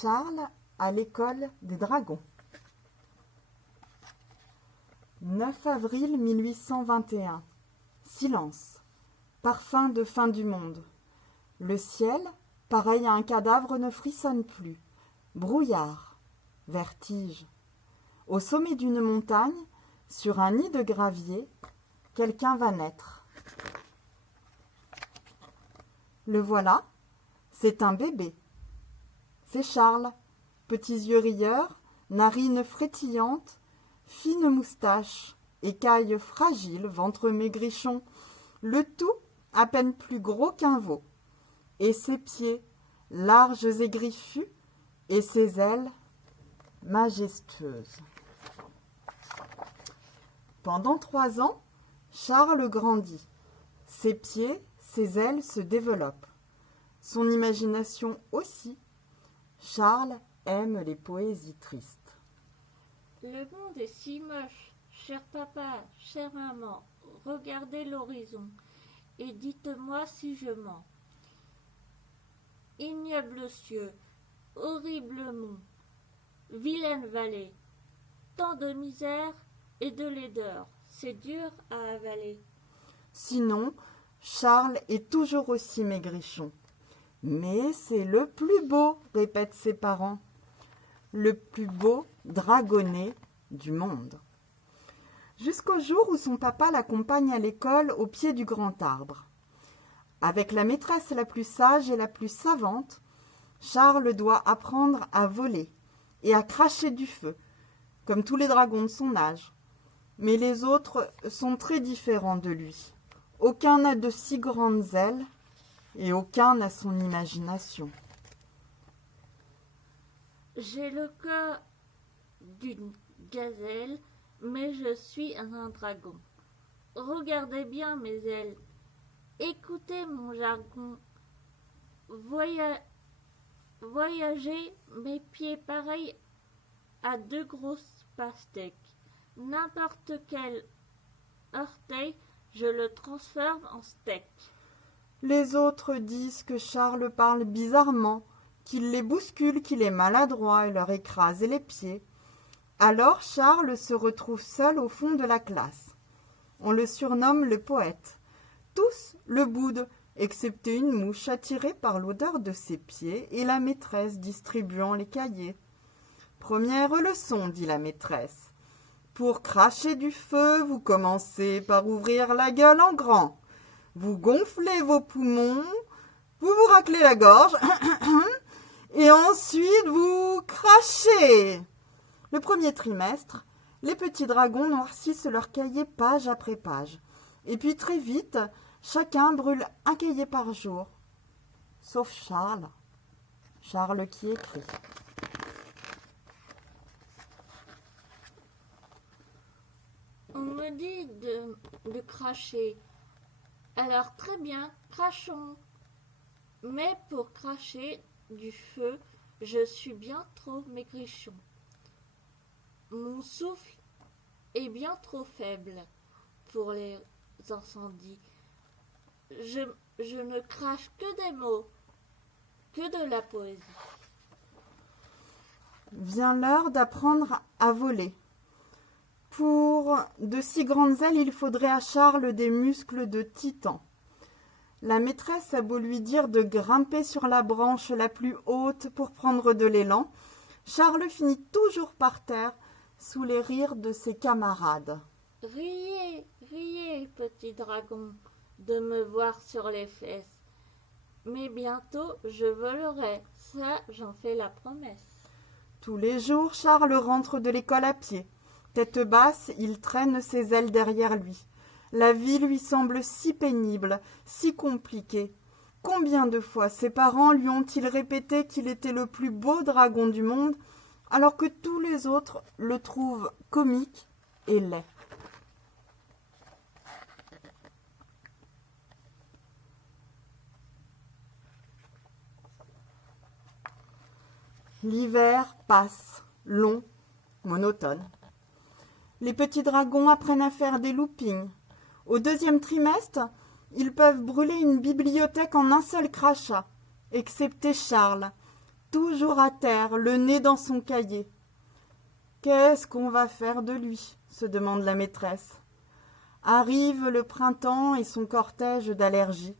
Charles à l'école des dragons. 9 avril 1821. Silence. Parfum de fin du monde. Le ciel, pareil à un cadavre, ne frissonne plus. Brouillard. Vertige. Au sommet d'une montagne, sur un nid de gravier, quelqu'un va naître. Le voilà, c'est un bébé. C'est Charles, petits yeux rieurs, narines frétillantes, fine moustache, écailles fragiles, ventre maigrichon, le tout à peine plus gros qu'un veau. Et ses pieds, larges et griffus, et ses ailes, majestueuses. Pendant 3 ans, Charles grandit. Ses pieds, ses ailes se développent. Son imagination aussi. Charles aime les poésies tristes. Le monde est si moche, cher papa, chère maman, regardez l'horizon, et dites-moi si je mens. Ignoble cieux, horrible mont, vilaine vallée, tant de misère et de laideur, c'est dur à avaler. Sinon, Charles est toujours aussi maigrichon. Mais c'est le plus beau, répètent ses parents. Le plus beau dragonnet du monde. Jusqu'au jour où son papa l'accompagne à l'école au pied du grand arbre. Avec la maîtresse la plus sage et la plus savante, Charles doit apprendre à voler et à cracher du feu, comme tous les dragons de son âge. Mais les autres sont très différents de lui. Aucun n'a de si grandes ailes et aucun n'a son imagination. J'ai le corps d'une gazelle, mais je suis un dragon. Regardez bien mes ailes, écoutez mon jargon. Voyager mes pieds pareils à 2 grosses pastèques. N'importe quel orteil, je le transforme en steak. Les autres disent que Charles parle bizarrement, qu'il les bouscule, qu'il est maladroit et leur écrase les pieds. Alors Charles se retrouve seul au fond de la classe. On le surnomme le poète. Tous le boudent, excepté une mouche attirée par l'odeur de ses pieds et la maîtresse distribuant les cahiers. « Première leçon, dit la maîtresse. Pour cracher du feu, vous commencez par ouvrir la gueule en grand. Vous gonflez vos poumons, vous vous raclez la gorge, et ensuite vous crachez. » Le premier trimestre, les petits dragons noircissent leurs cahiers page après page. Et puis très vite, chacun brûle un cahier par jour. Sauf Charles. Charles qui écrit. On me dit de cracher. Alors très bien, crachons. Mais pour cracher du feu, je suis bien trop maigrichon. Mon souffle est bien trop faible pour les incendies. Je ne crache que des mots, que de la poésie. Vient l'heure d'apprendre à voler. Pour de si grandes ailes, il faudrait à Charles des muscles de titan. La maîtresse a beau lui dire de grimper sur la branche la plus haute pour prendre de l'élan, Charles finit toujours par terre sous les rires de ses camarades. Riez, riez, petit dragon, de me voir sur les fesses. Mais bientôt je volerai, ça j'en fais la promesse. Tous les jours, Charles rentre de l'école à pied. Tête basse, il traîne ses ailes derrière lui. La vie lui semble si pénible, si compliquée. Combien de fois ses parents lui ont-ils répété qu'il était le plus beau dragon du monde, alors que tous les autres le trouvent comique et laid. L'hiver passe, long, monotone. Les petits dragons apprennent à faire des loopings. Au 2e trimestre, ils peuvent brûler une bibliothèque en un seul crachat, excepté Charles. toujours à terre, le nez dans son cahier. Qu'est-ce qu'on va faire de lui ? Se demande la maîtresse. Arrive le printemps et son cortège d'allergies.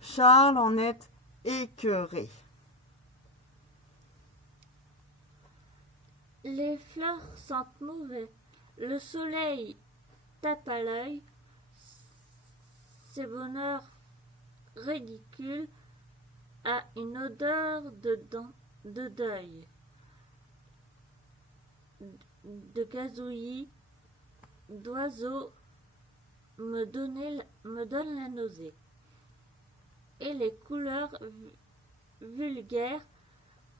Charles en est écœuré. Les fleurs sentent mauvais. Le soleil tape à l'œil. Ces bonheurs ridicules a une odeur de deuil, de gazouillis, d'oiseaux me donnent la nausée. Et les couleurs vulgaires,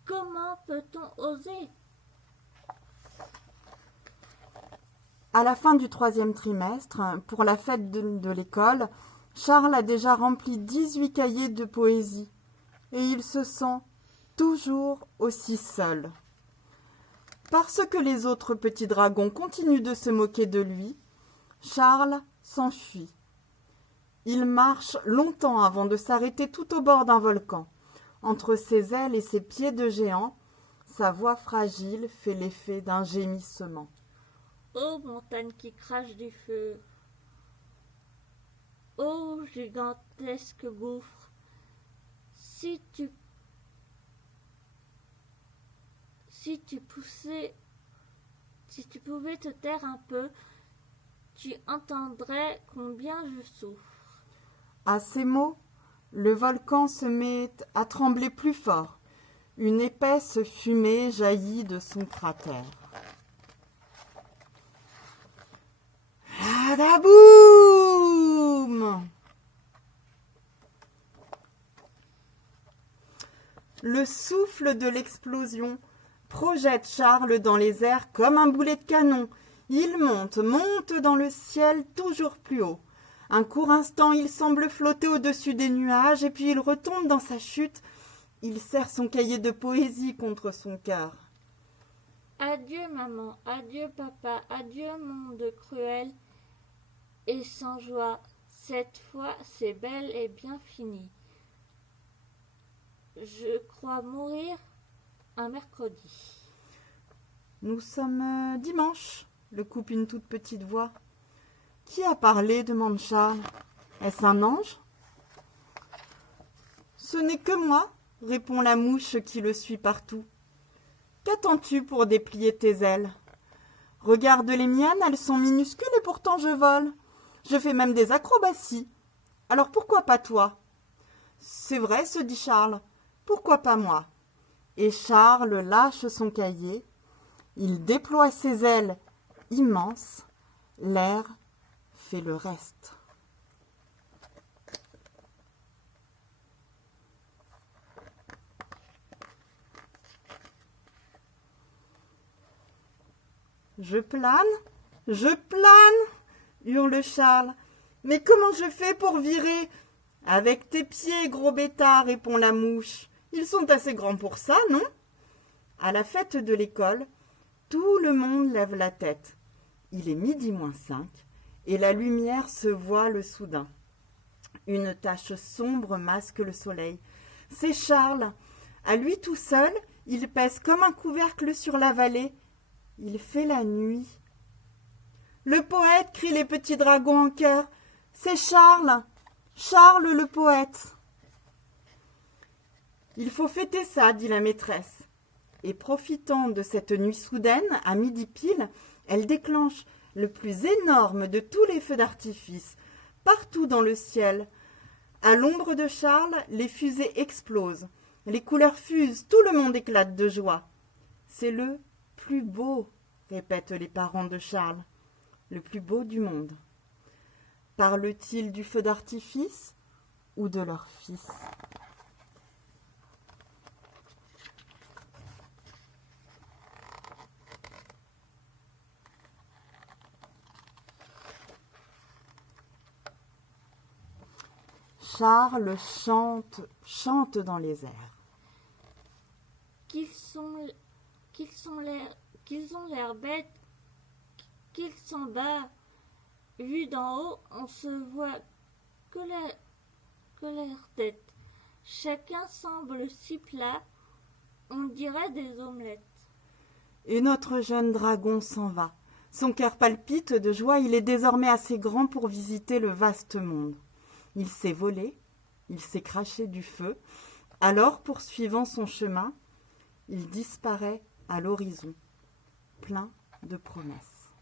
comment peut-on oser ? À la fin du 3e trimestre, pour la fête de l'école, Charles a déjà rempli 18 cahiers de poésie et il se sent toujours aussi seul. Parce que les autres petits dragons continuent de se moquer de lui, Charles s'enfuit. Il marche longtemps avant de s'arrêter tout au bord d'un volcan. Entre ses ailes et ses pieds de géant, sa voix fragile fait l'effet d'un gémissement. Ô montagne qui crache du feu, ô gigantesque gouffre, si tu pouvais te taire un peu, tu entendrais combien je souffre. À ces mots, le volcan se met à trembler plus fort. Une épaisse fumée jaillit de son cratère. Adaboum! Le souffle de l'explosion projette Charles dans les airs comme un boulet de canon. Il monte dans le ciel toujours plus haut. Un court instant, il semble flotter au-dessus des nuages, et puis il retombe dans sa chute. Il serre son cahier de poésie contre son cœur. Adieu maman, adieu papa, adieu monde cruel et sans joie. Cette fois, c'est bel et bien fini. Je crois mourir un mercredi. Nous sommes dimanche, le coupe une toute petite voix. Qui a parlé demande Charles. Est-ce un ange ? Ce n'est que moi, répond la mouche qui le suit partout. Qu'attends-tu pour déplier tes ailes ? Regarde les miennes, elles sont minuscules et pourtant je vole. Je fais même des acrobaties. Alors pourquoi pas toi ? C'est vrai, se dit Charles. Pourquoi pas moi ? Et Charles lâche son cahier. Il déploie ses ailes immenses. L'air fait le reste. Je plane, hurle Charles. Mais comment je fais pour virer ? Avec tes pieds, gros bêta, répond la mouche. Ils sont assez grands pour ça, non ? À la fête de l'école, tout le monde lève la tête. Il est 12:05 et la lumière se voile soudain. Une tache sombre masque le soleil. C'est Charles. À lui tout seul, il pèse comme un couvercle sur la vallée. Il fait la nuit. Le poète, crient les petits dragons en chœur. C'est Charles, Charles le poète. Il faut fêter ça, dit la maîtresse. Et profitant de cette nuit soudaine, à midi pile, elle déclenche le plus énorme de tous les feux d'artifice, partout dans le ciel. À l'ombre de Charles, les fusées explosent, les couleurs fusent, tout le monde éclate de joie. C'est le plus beau, répètent les parents de Charles, le plus beau du monde. Parlent-ils du feu d'artifice ou de leur fils ? Charles chante dans les airs. Qu'ils ont l'air bêtes, qu'ils sont bas. Vu d'en haut, on se voit que leur tête. Chacun semble si plat On dirait des omelettes. Et notre jeune dragon s'en va. Son cœur palpite de joie, il est désormais assez grand pour visiter le vaste monde. Il s'est volé, il s'est craché du feu. Alors, poursuivant son chemin, il disparaît à l'horizon, plein de promesses.